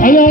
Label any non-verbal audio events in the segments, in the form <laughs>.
Hello.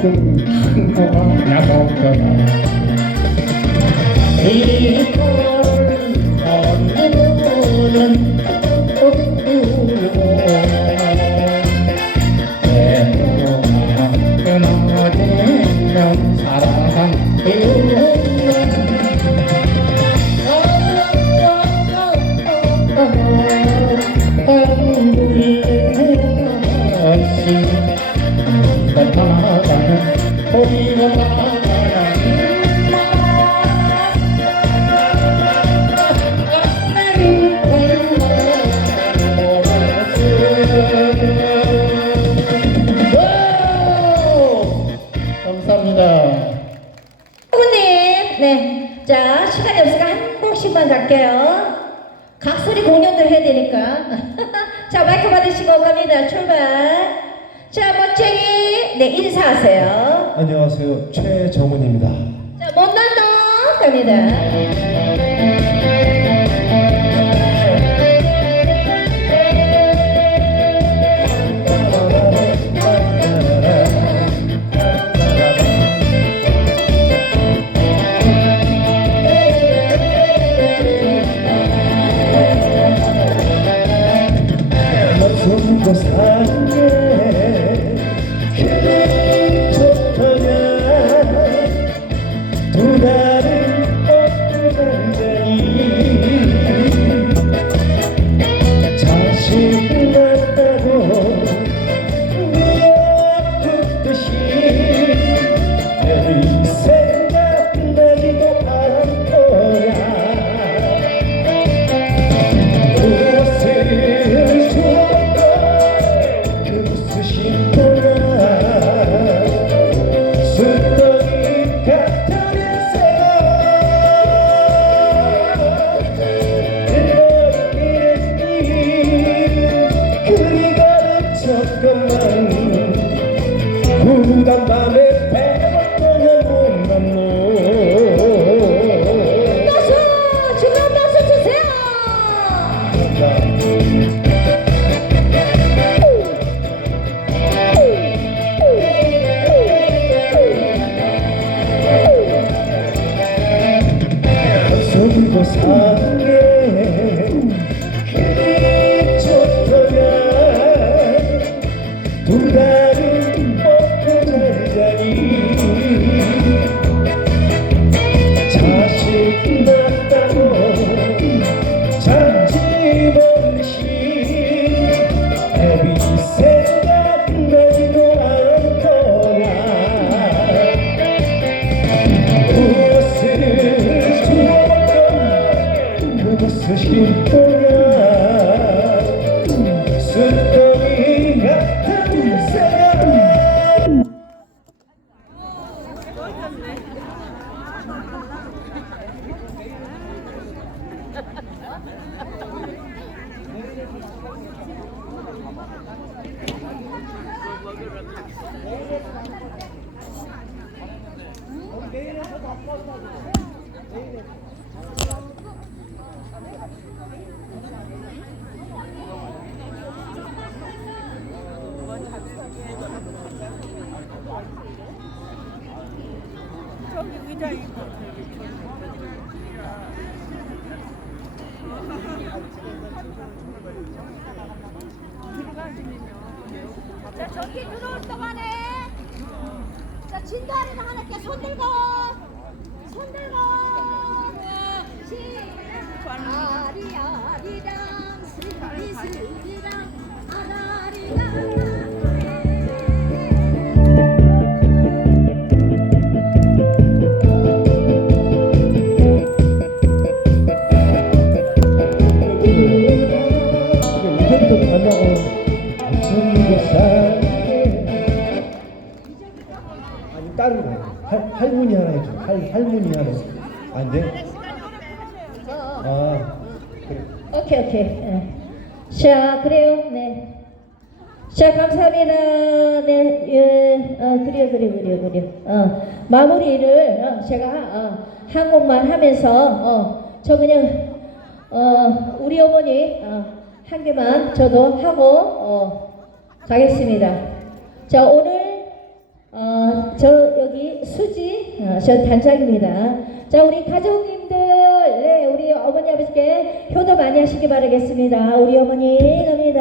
这个你我把不要拿 네. 자, 시간이 없으니까 한 곡씩만 갈게요. 각소리 공연도 해야 되니까. <laughs> 자, 마이크 받으시고 갑니다. 출발. 자, 멋쟁이. 네, 인사하세요. 안녕하세요. 최정훈입니다. 자, 못난다. 갑니다. 普段だ。 자, 저기 들어올 동안에. 자, 진다리랑 하나께 손 들고 손 들고 아니 다른 거 할, 할머니 하나 해줘 할, 할머니 하나 안 돼? 아 그래 오케이 오케이. 예. 자 그래요. 네. 자 감사합니다. 네. 예. 어 그래요 그래요 그래요 그래요. 어 마무리를 어, 제가 어, 한 곡만 하면서 어 저 그냥 어 우리 어머니 어, 한 개만 저도 하고 어 가겠습니다. 자 오늘 어, 저 여기 수지, 어, 저 단장입니다. 자, 우리 가족님들, 네, 우리 어머니 아버지께 효도 많이 하시기 바라겠습니다. 우리 어머니 갑니다.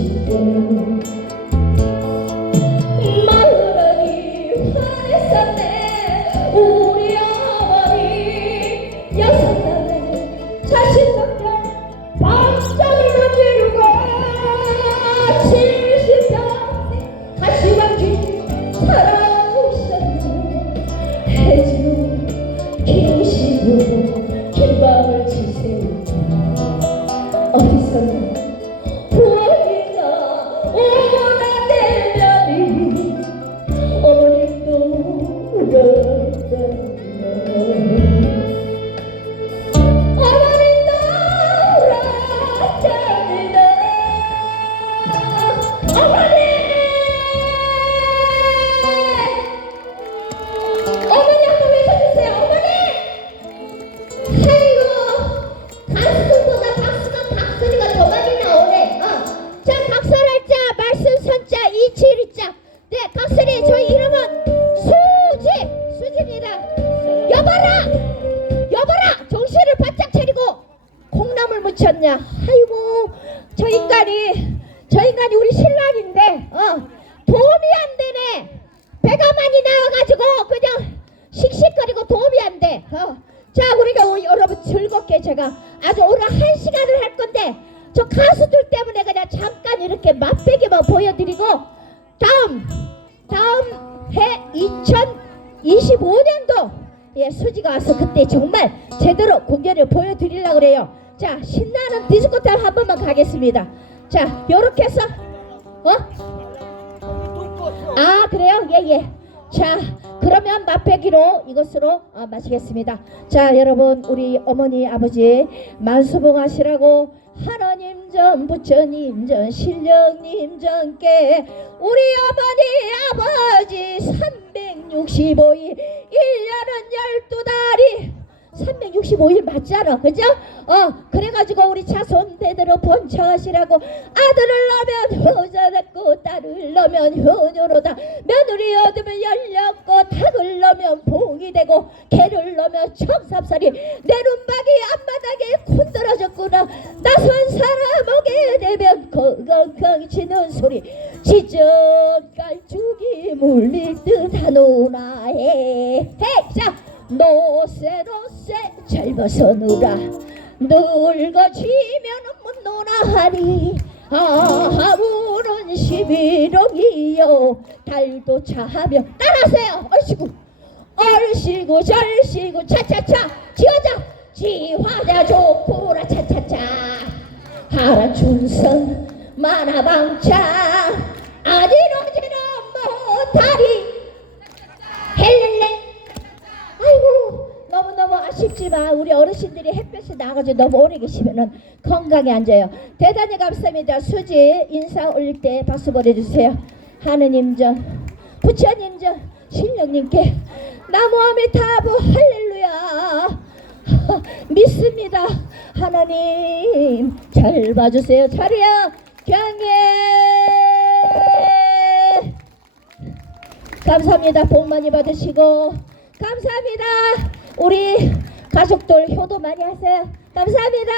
you. 저 가수들 때문에 그냥 잠깐 이렇게 맛배기만 보여드리고 다음 다음 해 2025년도 예 수지가 와서 그때 정말 제대로 공연을 보여드리려고 그래요. 자 신나는 디스코 타임 한 번만 가겠습니다. 자 요렇게 해서 어? 아 그래요? 예예. 자 그러면 맛배기로 이것으로 어, 마치겠습니다. 자 여러분 우리 어머니 아버지 만수봉하시라고 하나님 전 부처님 전 신령님 전께 우리 어머니 아버지 365일 1년은 12달이 365일 맞잖아? 그죠? 어 그래가지고 우리 자손 대대로 번창하시라고 아들을 낳으면 효자됐고 딸을 낳으면 효녀로다 며느리 얻으면 열렸고 닭을 낳으면 봉이 되고 개를 낳으면 청삽살이. 내 눈박이 앞마당에 콘들어졌구나. 나선 사람 오게 되면 건강강 치는 소리. 지적 깔 죽이 물릴 듯 하노라 해자 노세 잘 벗어누라. 늙어지면 못 노라 하니 아하물은 시비롱이요 달도 차하며 따라하세요. 얼씨구. 얼씨구 절씨구 차차차. 지화자 지화자 좋고라 차차차. 하라 충성 만화방창 아디롱지는 못하리 헬렐레 아이고 너무너무 아쉽지만 우리 어르신들이 햇볕에 나가지고 너무 오래 계시면은 건강에 안 좋아요. 대단히 감사합니다. 수지 인사 올릴 때 박수 보내주세요. 하느님 전 부처님 전 신령님께 나무함의 타부 할렐루야 <laughs> 믿습니다. 하나님 잘 봐주세요. 차려 경례 감사합니다. 복 많이 받으시고 감사합니다. 우리 가족들 효도 많이 하세요. 감사합니다.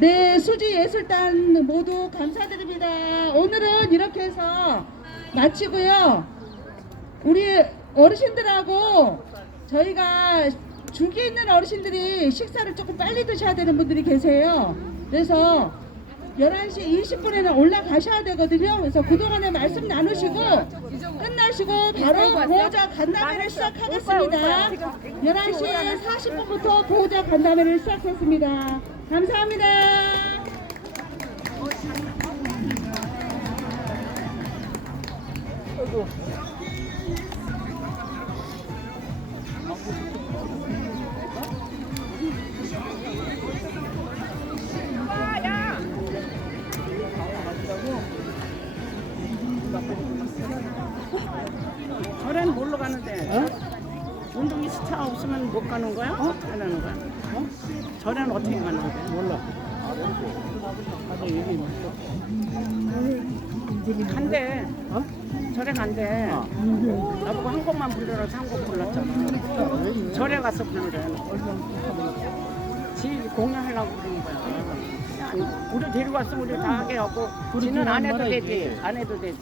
네, 수지 예술단 모두 감사드립니다. 오늘은 이렇게 해서 마치고요. 우리 어르신들하고 저희가 죽이 있는 어르신들이 식사를 조금 빨리 드셔야 되는 분들이 계세요. 그래서 11시 20분에는 올라가셔야 되거든요. 그래서 그동안에 말씀 나누시고 끝나시고 바로 보호자 간담회를 시작하겠습니다. 11시 40분부터 보호자 간담회를 시작했습니다. 감사합니다. 절에는 못 가는 거야? 어? 안 하는 거야? 어? 절에는 어떻게 가는데? 몰라. 간대. 어? 절에 간대. 나보고 한 곡만 불러라서 한 곡 불렀잖아. 절에 가서 부르래. 지 공연하려고 그러는 거야. 우리 데리고 왔으면 우리 다 하게 하고 지는 안 해도 되지. 안 해도 되지.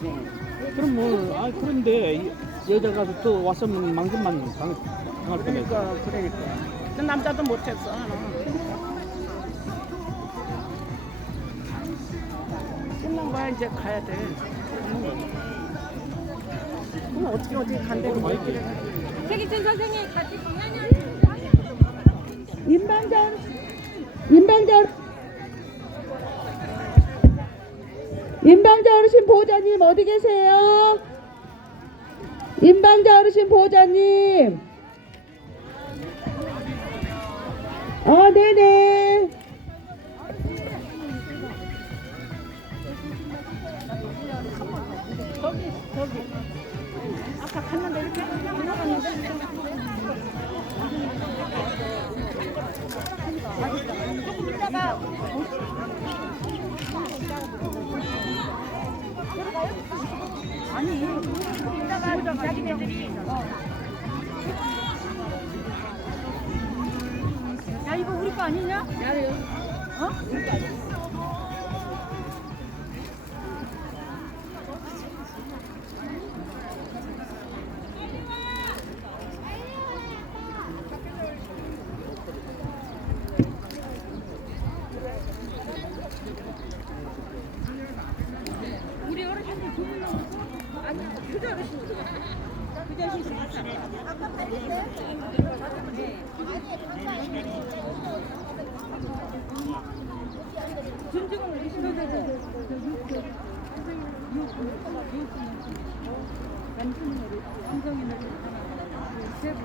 그럼 뭐, 아 그런데 이 여자가 또 왔으면 만큼만 당, 당할 거네. 그러니까 그러니까. 그 남자도 못했어. 끝난 거야 이제 가야 돼. 그럼 어떻게 어떻게 해. 세기춘 선생님 같이 공연을 임방전 임방전 임방자 어르신 보호자님 어디 계세요? 임방자 어르신 보호자님. 아, 네네. 저기 저기 아까 갔는데 이렇게 지나갔는데 조금 이따가 아니 자기네들이 야 이거 우리 거 아니냐? 어? 우리 거 아니야? 우리 어르신들 두 분, 아니, 그저 어르신들. 그저 어르신 아니야 진짜 아니야 존중 존중은 감사합니다. 제가